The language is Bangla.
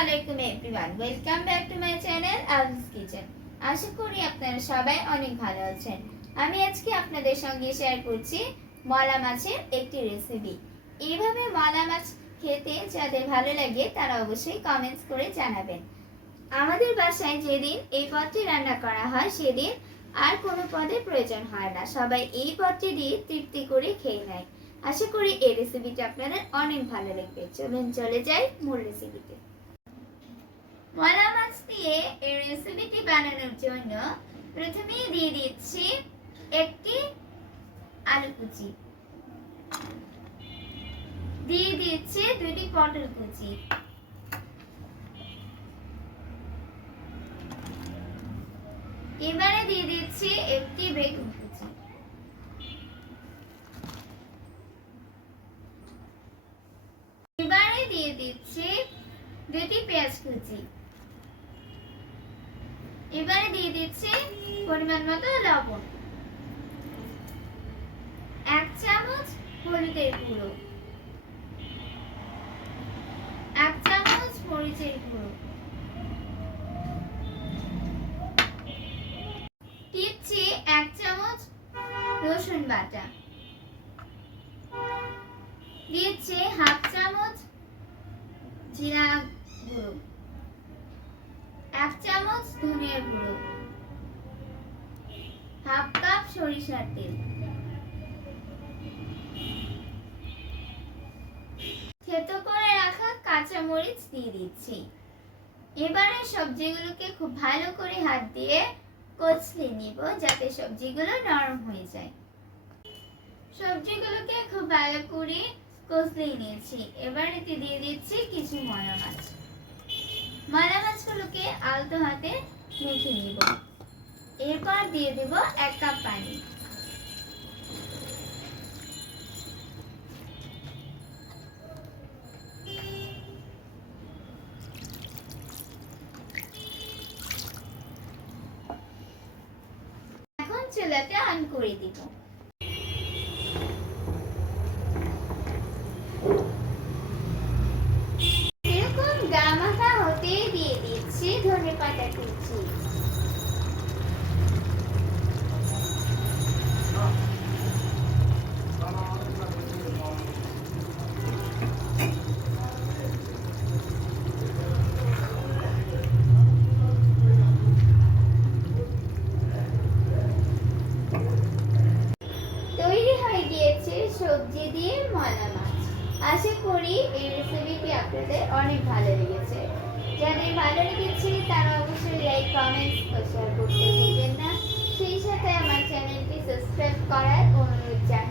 আলাইকুম everyone, welcome back to my channel Alvi's kitchen. আশা করি আপনারা সবাই অনেক ভালো আছেন। আমি আজকে আপনাদের সঙ্গে শেয়ার করছি মলা মাছের একটি রেসিপি। এইভাবে মলা মাছ খেতে যাদের ভালো লাগে তারা অবশ্যই কমেন্টস করে জানাবেন। আমাদের বাসায় যেদিন এই পদটি রান্না করা হয় সেদিন আর কোনো পদের প্রয়োজন হয় না, সবাই এই পদটি দিয়ে তৃপ্তি করে খেয়ে নেয়। আশা করি এই রেসিপিটা আপনাদের অনেক ভালো লাগবে। চলুন চলে যাই মূল রেসিপিতে। মলা মাছ দিয়ে এই রেসিপিটি বানানোর জন্য প্রথমেই দিয়ে দিচ্ছি একটি আলু কুচি, দিয়ে দিচ্ছি দুটি পটল কুচি, এবারে দিয়ে দিচ্ছি একটি বেগুন কুচি, এবারে দিয়ে দিচ্ছি দুটি পেঁয়াজ কুচি, এবারে দিয়ে দিচ্ছি পরিমাণ মতো লবণ, 1 চামচ হলুদের গুঁড়ো, 1 চামচ মরিচের গুঁড়ো, দিচ্ছি 1 চামচ রসুন বাটা, দিচ্ছি 1/2 চামচ জিরা গুঁড়ো, 1 চামচ ধনিয়ার গুঁড়ো, 1/2 কাপ সরিষার তেল, থেতো করে রাখা কাঁচা মরিচ দিয়ে দিচ্ছি। এবারে সবজিগুলোকে খুব ভালো করে হাত দিয়ে কচলে নিব যাতে সবজিগুলো নরম হয়ে যায়। সবজিগুলোকে খুব ভালো করে কচলে নিয়েছি। এবারে দিয়ে দিচ্ছি কিছু মলা মাছ। মলা মাছগুলোকে আলতো হাতে মেখে নিব। এরপর দিয়ে দেব 1 কাপ পানি। এখন চুলাটা অন করে দিব। এরকম গামাখা হতে দিয়ে দিচ্ছি ধনেপাতা কুচি, তৈরি হয়ে গিয়েছে সবজি দিয়ে মলা মাছ। আশা করি এই রেসিপিটি আপনাদের অনেক ভালো লেগেছে। যাদের ভালো লেগেছে তারা অবশ্যই লাইক, কমেন্টস ও শেয়ার করতে ভুলবেন না। সেই সাথে আমার চ্যানেলটি সাবস্ক্রাইব করার অনুরোধ জানাই।